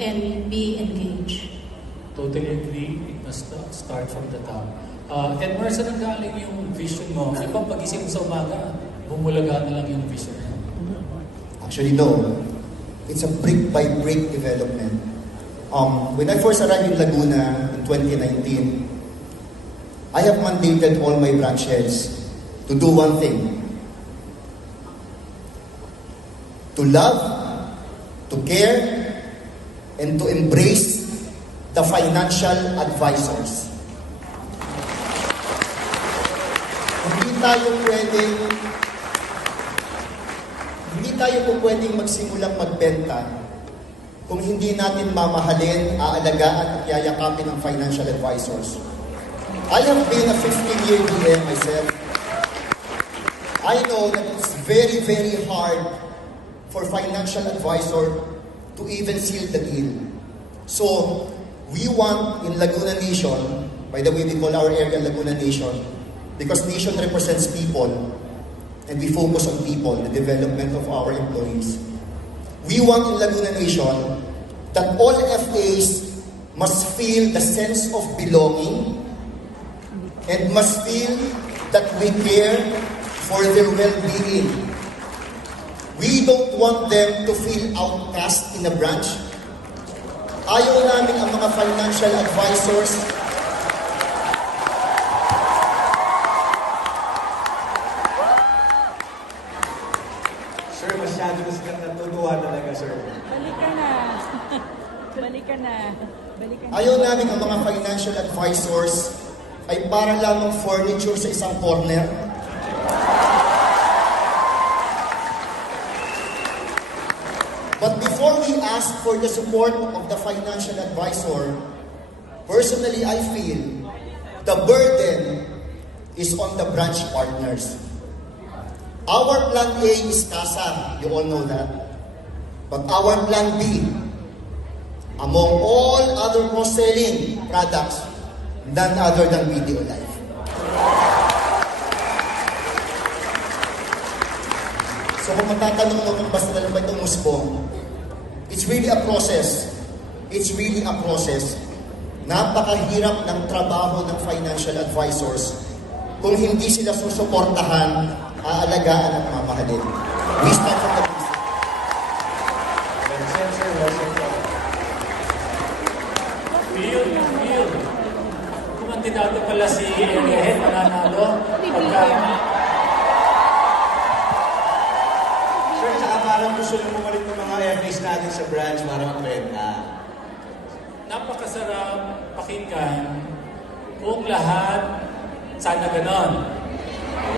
and be engaged. Totally agree. It must start from the top. Edmar, saan galing yung vision mo? Ibang pag-isip mo sa umaga, bumulaga na lang yung vision mo. Actually, no. It's a brick-by-brick development. When I first arrived in Laguna in 2019, I have mandated all my branch heads to do one thing. To love, to care, and to embrace the financial advisors. Hindi tayo po pwedeng magsimulang magbenta kung hindi natin mamahalin, aalagaan at yayakapin ang financial advisors. I have been a 15-year DM myself. I know that it's very, very hard for financial advisor to even seal the deal. So, we want in Laguna Nation, by the way we call our area Laguna Nation, because Nation represents people, and we focus on people, the development of our employees. We want in Laguna Nation that all FAs must feel the sense of belonging and must feel that we care for their well-being. We don't want them to feel outcast in a branch. Ayaw namin ang mga financial advisors Sir, masyado na silang natutuwa talaga, sir. Balik ka na. Balik ka na. Balik ka na. Ayaw namin ang mga financial advisors ay para lamang furniture sa isang corner. But before we ask for the support of the financial advisor, personally I feel the burden is on the branch partners. Our plan A is CASA, you all know that. But our plan B, among all other cross-selling products, none other than Video Live. So kung matatanong mo kung basta lang ba itong musbong, it's really a process. It's really a process. Napakahirap ng trabaho ng financial advisors kung hindi sila susuportahan, aalagaan at mamahalin. We start from the basics. Feel. Kung ang kandidato pala si Area Head, mananalo. Sir, saka parang gusto nyo bumalik ng mga FAs natin sa branch para magbenta. Napakasarap pakinggan kung lahat sana ganon.